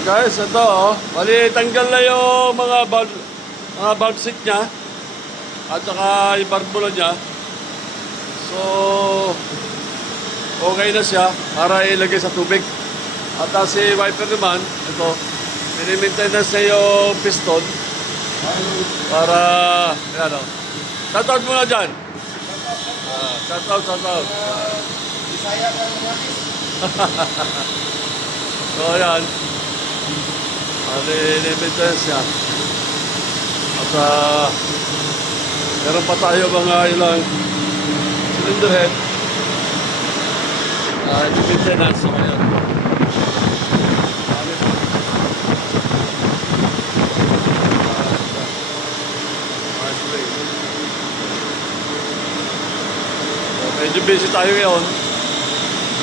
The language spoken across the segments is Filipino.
Guys, ito oh. Bali, tanggal na yung mga valve seat niya. At saka yung barbula niya. So, okay na siya para ilagay sa tubig. At si wiper naman, ito, mini-maintenance na yung piston. Para, yan o. Shoutout muna dyan. Shoutout. Bisaya ka naman. So, yan. Mini-maintenance niya. At meron pa tayo mga ilang cylinder head. Maintenance. So, yan. Medyo busy tayo ngayon.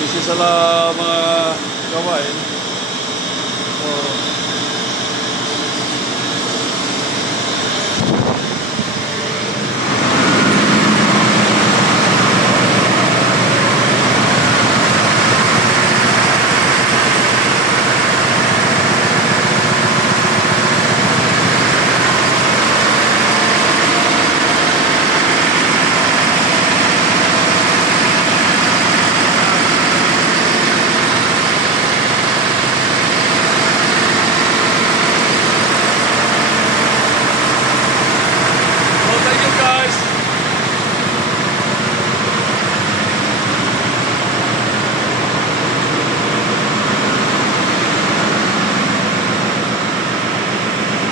Busy sa mga gawain. So, thank you guys.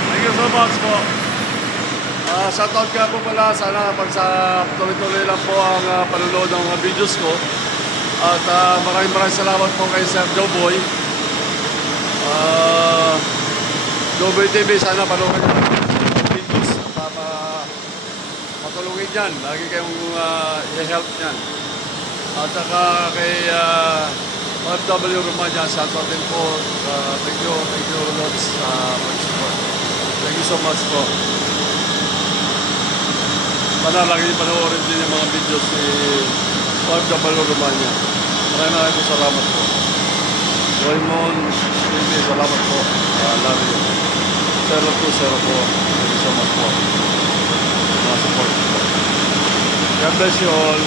Thank you so much po. Shoutout nga po pala. Sana tuloy-tuloy lang po ang panonood ng mga videos ko. At maraming salamat po kay Sir Joboy. Joboy TV, sana panoorin nyo ang videos. Matulungin yan. Lagi kayong i-help yan. At saka kay OFW Romania, shoutout din po. Thank you lots for support. Thank you so much po. Lagi panoorin din yung mga videos ni OFW Romania. Maraming salamat po. Raymond TV, salamat po. Love you. 02 po. Thank you so much po. Support po. God bless you all.